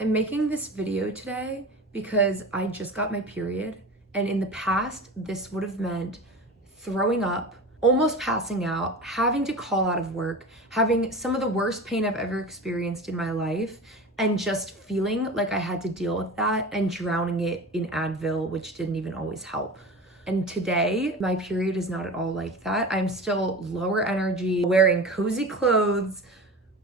I'm making this video today because I just got my period, and in the past, this would have meant throwing up, almost passing out, having to call out of work, having some of the worst pain I've ever experienced in my life, and just feeling like I had to deal with that and drowning it in Advil, which didn't even always help. And today, my period is not at all like that. I'm still lower energy, wearing cozy clothes,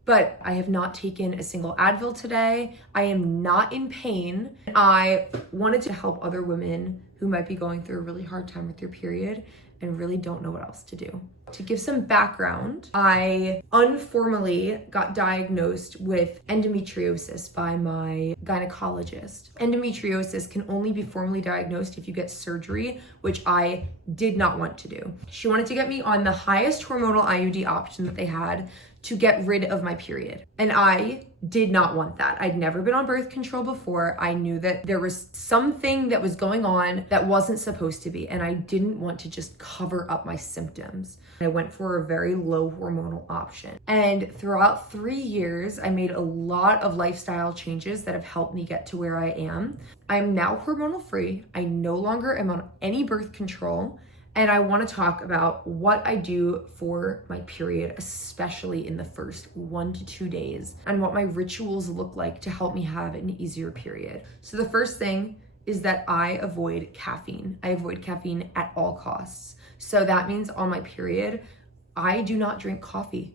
but I have not taken a single Advil today. I am not in pain. I wanted to help other women who might be going through a really hard time with their period and really don't know what else to do. To give some background, I unformally got diagnosed with endometriosis by my gynecologist. Endometriosis can only be formally diagnosed if you get surgery, which I did not want to do. She wanted to get me on the highest hormonal IUD option that they had to get rid of my period. And I did not want that. I'd never been on birth control before. I knew that there was something that was going on that wasn't supposed to be, and I didn't want to just cover up my symptoms. I went for a very low hormonal option. And throughout 3 years, I made a lot of lifestyle changes that have helped me get to where I am. I'm now hormonal free. I no longer am on any birth control. And I want to talk about what I do for my period, especially in the first 1 to 2 days, and what my rituals look like to help me have an easier period. So the first thing is that I avoid caffeine. I avoid caffeine at all costs. So that means on my period, I do not drink coffee.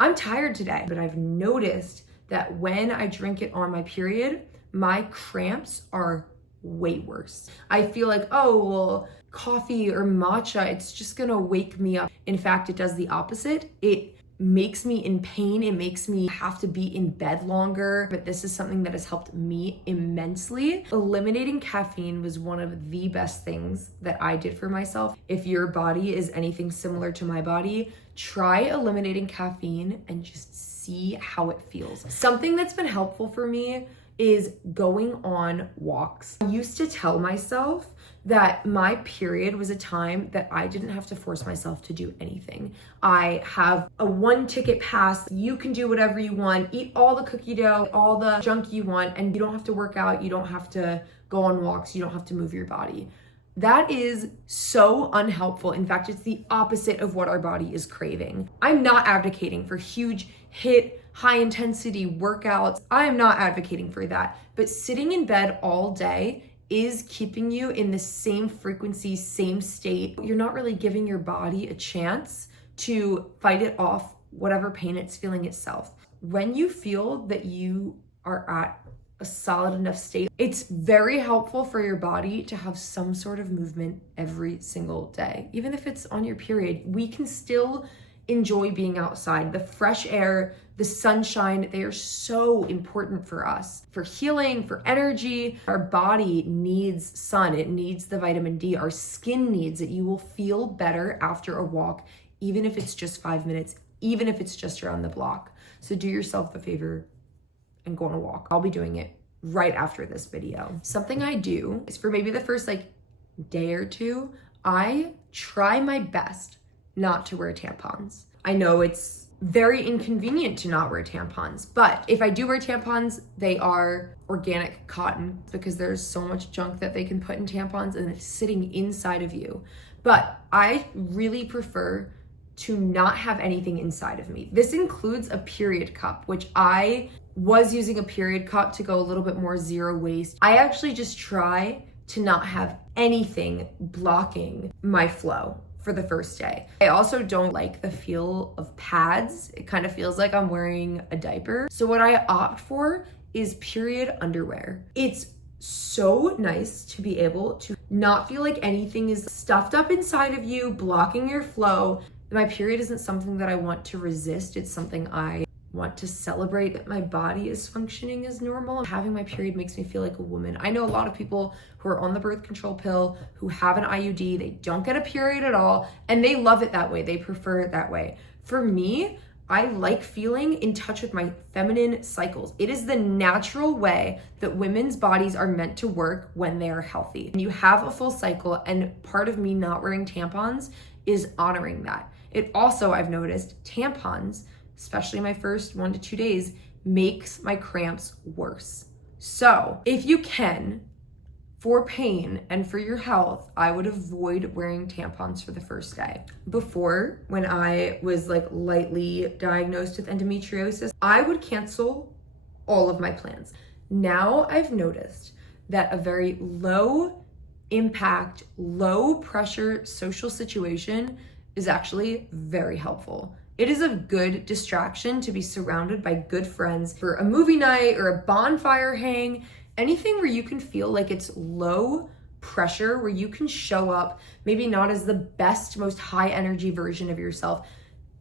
I'm tired today, but I've noticed that when I drink it on my period, my cramps are way worse. I feel like, oh, well, coffee or matcha, it's just gonna wake me up. In fact, it does the opposite. It makes me in pain. It makes me have to be in bed longer. But this is something that has helped me immensely. Eliminating caffeine was one of the best things that I did for myself. If your body is anything similar to my body, try eliminating caffeine and just see how it feels. Something that's been helpful for me is going on walks. I used to tell myself that my period was a time that I didn't have to force myself to do anything. I have a 1-ticket pass. You can do whatever you want, eat all the cookie dough, all the junk you want, and you don't have to work out, you don't have to go on walks, you don't have to move your body. That is so unhelpful. In fact, it's the opposite of what our body is craving. I'm not advocating for huge high intensity workouts. I am not advocating for that. But sitting in bed all day is keeping you in the same frequency, same state. You're not really giving your body a chance to fight it off, whatever pain it's feeling itself. When you feel that you are at a solid enough state, it's very helpful for your body to have some sort of movement every single day. Even if it's on your period, we can still enjoy being outside. The fresh air, the sunshine, they are so important for us, for healing, for energy. Our body needs sun. It needs the vitamin D. Our skin needs it. You will feel better after a walk, even if it's just 5 minutes, even if it's just around the block. So do yourself the favor and go on a walk. I'll be doing it right after this video. Something I do is for maybe the first day or two, I try my best not to wear tampons. I know it's very inconvenient to not wear tampons, but if I do wear tampons, they are organic cotton because there's so much junk that they can put in tampons and it's sitting inside of you. But I really prefer to not have anything inside of me. This includes a period cup, which I was using a period cup to go a little bit more zero waste. I actually just try to not have anything blocking my flow for the first day. I also don't like the feel of pads. It kind of feels like I'm wearing a diaper. So what I opt for is period underwear. It's so nice to be able to not feel like anything is stuffed up inside of you, blocking your flow. My period isn't something that I want to resist. It's something I want to celebrate that my body is functioning as normal. Having my period makes me feel like a woman. I know a lot of people who are on the birth control pill, who have an IUD, they don't get a period at all, and they love it that way. They prefer it that way. For me, I like feeling in touch with my feminine cycles. It is the natural way that women's bodies are meant to work when they are healthy. You have a full cycle, and part of me not wearing tampons is honoring that. It also, I've noticed, tampons, especially my first 1 to 2 days, makes my cramps worse. So if you can, for pain and for your health, I would avoid wearing tampons for the first day. Before, when I was like lightly diagnosed with endometriosis, I would cancel all of my plans. Now I've noticed that a very low impact, low pressure social situation is actually very helpful. It is a good distraction to be surrounded by good friends for a movie night or a bonfire hang, anything where you can feel like it's low pressure, where you can show up, maybe not as the best, most high energy version of yourself.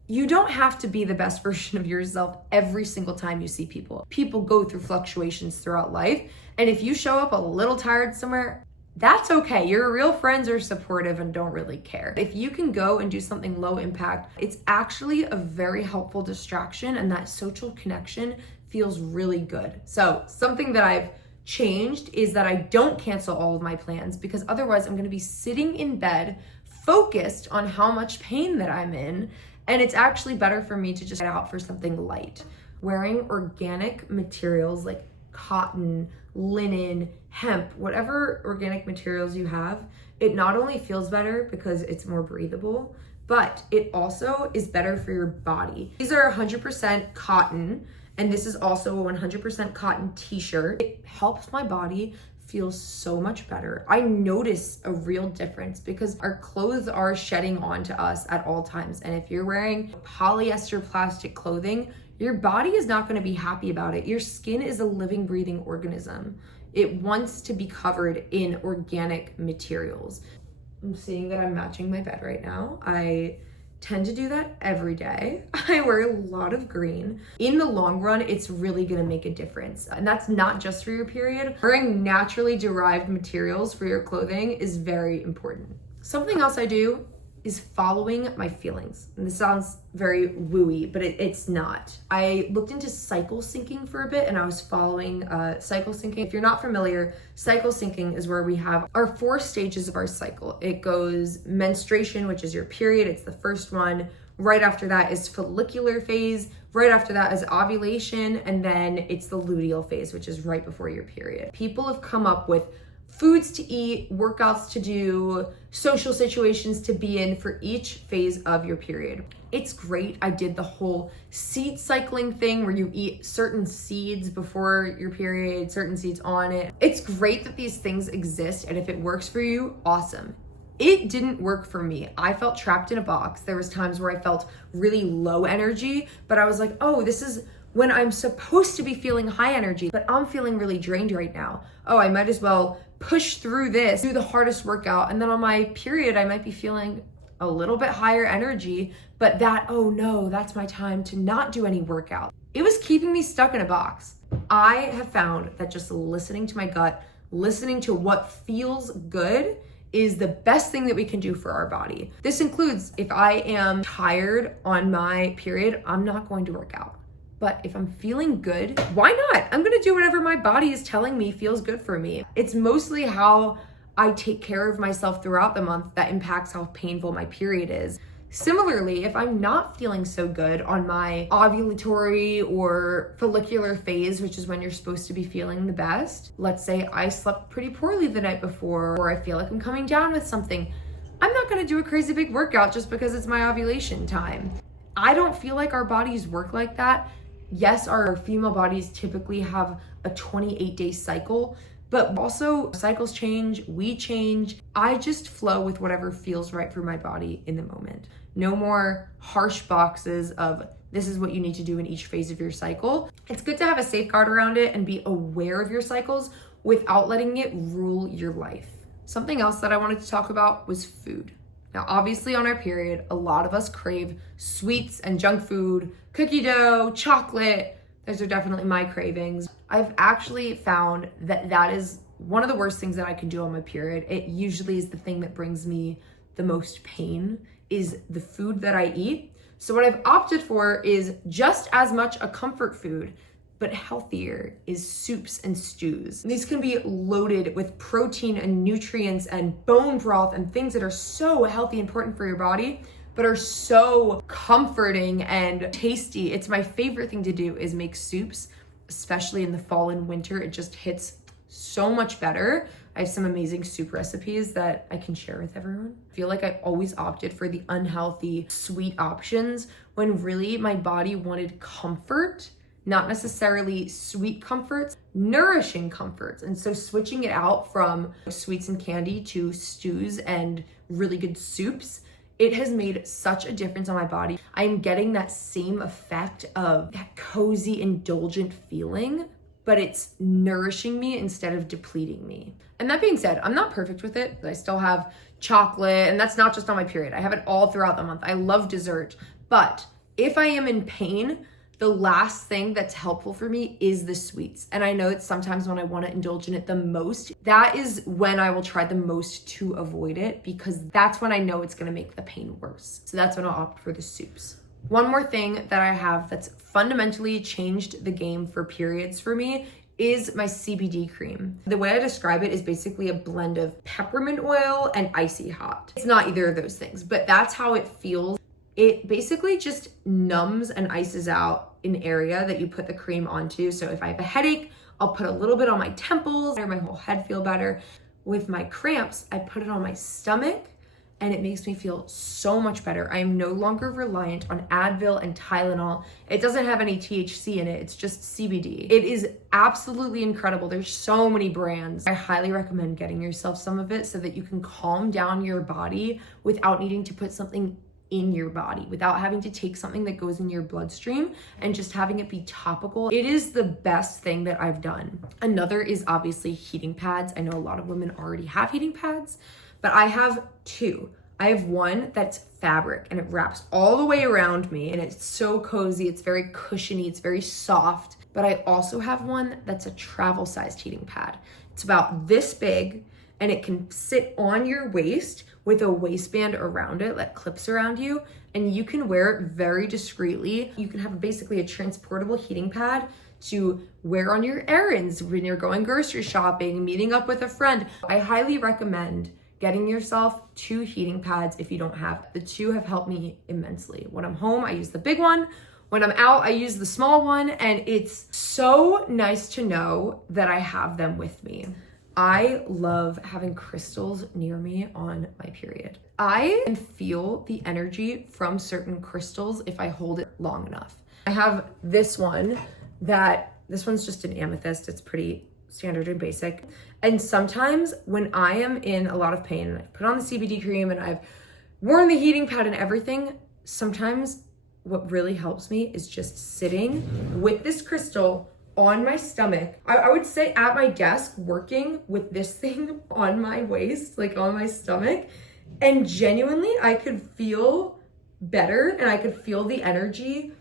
You don't have to be the best version of yourself every single time you see people. People go through fluctuations throughout life. And if you show up a little tired somewhere, that's okay. Your real friends are supportive and don't really care. If you can go and do something low impact, it's actually a very helpful distraction, and that social connection feels really good. So something that I've changed is that I don't cancel all of my plans, because otherwise I'm going to be sitting in bed focused on how much pain that I'm in, and it's actually better for me to just get out for something light. Wearing organic materials like cotton, linen, hemp, whatever organic materials you have, it not only feels better because it's more breathable, but it also is better for your body. These are 100% cotton, and this is also a 100% cotton t-shirt. It helps my body feel so much better. I notice a real difference because our clothes are shedding onto us at all times. And if you're wearing polyester plastic clothing, your body is not going to be happy about it. Your skin is a living, breathing organism. It wants to be covered in organic materials. I'm seeing that I'm matching my bed right now. I tend to do that every day. I wear a lot of green. In the long run, it's really gonna make a difference. And that's not just for your period. Wearing naturally derived materials for your clothing is very important. Something else I do is following my feelings. And this sounds very wooey, but it's not. I looked into cycle syncing for a bit, and I was following cycle syncing. If you're not familiar, cycle syncing is where we have our 4 stages of our cycle. It goes menstruation, which is your period. It's the first one. Right after that is follicular phase. Right after that is ovulation. And then it's the luteal phase, which is right before your period. People have come up with foods to eat, workouts to do, social situations to be in for each phase of your period. It's great. I did the whole seed cycling thing where you eat certain seeds before your period, certain seeds on it. It's great that these things exist, and if it works for you, awesome. It didn't work for me. I felt trapped in a box. There was times where I felt really low energy, but I was like, oh, this is when I'm supposed to be feeling high energy, but I'm feeling really drained right now. Oh, I might as well push through this, do the hardest workout, and then on my period, I might be feeling a little bit higher energy, but oh no, that's my time to not do any workout. It was keeping me stuck in a box. I have found that just listening to my gut, listening to what feels good is the best thing that we can do for our body. This includes if I am tired on my period, I'm not going to work out. But if I'm feeling good, why not? I'm gonna do whatever my body is telling me feels good for me. It's mostly how I take care of myself throughout the month that impacts how painful my period is. Similarly, if I'm not feeling so good on my ovulatory or follicular phase, which is when you're supposed to be feeling the best, let's say I slept pretty poorly the night before, or I feel like I'm coming down with something, I'm not gonna do a crazy big workout just because it's my ovulation time. I don't feel like our bodies work like that. Yes, our female bodies typically have a 28-day cycle, but also cycles change, we change. I just flow with whatever feels right for my body in the moment. No more harsh boxes of this is what you need to do in each phase of your cycle. It's good to have a safeguard around it and be aware of your cycles without letting it rule your life. Something else that I wanted to talk about was food. Now, obviously on our period, a lot of us crave sweets and junk food, cookie dough, chocolate. Those are definitely my cravings. I've actually found that is one of the worst things that I can do on my period. It usually is the thing that brings me the most pain, is the food that I eat. So what I've opted for is just as much a comfort food, but healthier, is soups and stews. These can be loaded with protein and nutrients and bone broth and things that are so healthy and important for your body, but are so comforting and tasty. It's my favorite thing to do is make soups especially in the fall and winter. It just hits so much better. I have some amazing soup recipes that I can share with everyone. I feel like I always opted for the unhealthy sweet options when really my body wanted comfort, not necessarily sweet comforts, nourishing comforts. And so switching it out from sweets and candy to stews and really good soups, it has made such a difference on my body. I am getting that same effect of that cozy, indulgent feeling, but it's nourishing me instead of depleting me. And that being said, I'm not perfect with it. I still have chocolate, and that's not just on my period. I have it all throughout the month. I love dessert, but if I am in pain, the last thing that's helpful for me is the sweets. And I know it's sometimes when I want to indulge in it the most, that is when I will try the most to avoid it, because that's when I know it's going to make the pain worse. So that's when I'll opt for the soups. One more thing that I have that's fundamentally changed the game for periods for me is my CBD cream. The way I describe it is basically a blend of peppermint oil and icy hot. It's not either of those things, but that's how it feels. It basically just numbs and ices out an area that you put the cream onto. So if I have a headache, I'll put a little bit on my temples, or my whole head feel better. With my cramps, I put it on my stomach, and it makes me feel so much better. I am no longer reliant on Advil and Tylenol. It doesn't have any THC in it. It's just CBD. It is absolutely incredible. There's so many brands. I highly recommend getting yourself some of it so that you can calm down your body without needing to put something in your body, without having to take something that goes in your bloodstream and just having it be topical. It is the best thing that I've done. Another is obviously heating pads. I know a lot of women already have heating pads, but I have two. I have one that's fabric and it wraps all the way around me, and it's so cozy. It's very cushiony. It's very soft. But I also have one that's a travel sized heating pad. It's about this big, and it can sit on your waist with a waistband around it that clips around you, and you can wear it very discreetly. You can have basically a transportable heating pad to wear on your errands when you're going grocery shopping, meeting up with a friend. I highly recommend getting yourself two heating pads if you don't have. The two have helped me immensely. When I'm home, I use the big one. When I'm out, I use the small one, and it's so nice to know that I have them with me. I love having crystals near me on my period. I can feel the energy from certain crystals if I hold it long enough. I have this one this one's just an amethyst. It's pretty standard and basic. And sometimes when I am in a lot of pain and I've put on the CBD cream and I've worn the heating pad and everything, sometimes what really helps me is just sitting with this crystal on my stomach. I would say at my desk working with this thing on my waist, like on my stomach, and genuinely I could feel better and I could feel the energy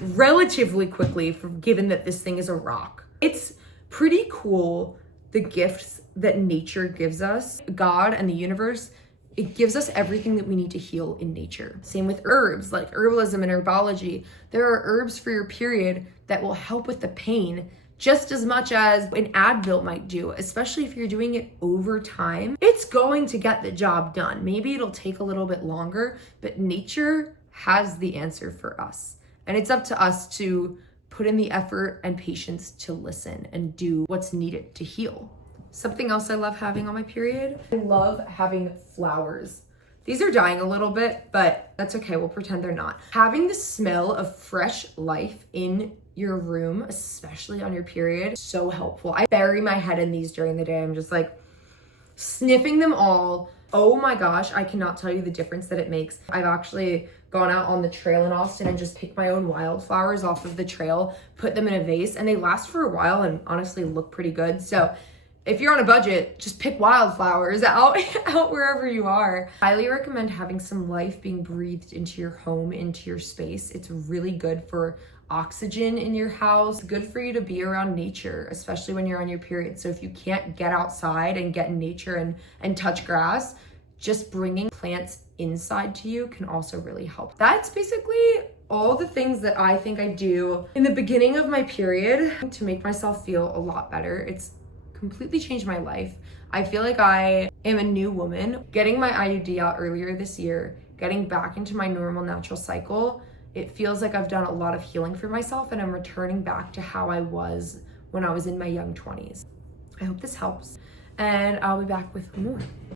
relatively quickly, given that this thing is a rock. It's pretty cool, the gifts that nature gives us. God and the universe, it gives us everything that we need to heal in nature. Same with herbs, like herbalism and herbology. There are herbs for your period that will help with the pain just as much as an Advil might do, especially if you're doing it over time. It's going to get the job done. Maybe it'll take a little bit longer, but nature has the answer for us. And it's up to us to put in the effort and patience to listen and do what's needed to heal. Something else I love having on my period, I love having flowers. These are dying a little bit, but that's okay. We'll pretend they're not. Having the smell of fresh life in your room, especially on your period, so helpful. I bury my head in these during the day. I'm just like sniffing them all. Oh my gosh, I cannot tell you the difference that it makes. I've actually gone out on the trail in Austin and just picked my own wildflowers off of the trail, put them in a vase, and they last for a while and honestly look pretty good. So if you're on a budget, just pick wildflowers out wherever you are. Highly recommend having some life being breathed into your home, into your space. It's really good for oxygen in your house, good for you to be around nature, especially when you're on your period. So if you can't get outside and get in nature and touch grass, just bringing plants inside to you can also really help. That's basically all the things that I think I do in the beginning of my period to make myself feel a lot better. It's completely changed my life. I feel like I am a new woman. Getting my IUD out earlier this year, getting back into my normal natural cycle, it feels like I've done a lot of healing for myself and I'm returning back to how I was when I was in my young 20s. I hope this helps, and I'll be back with more.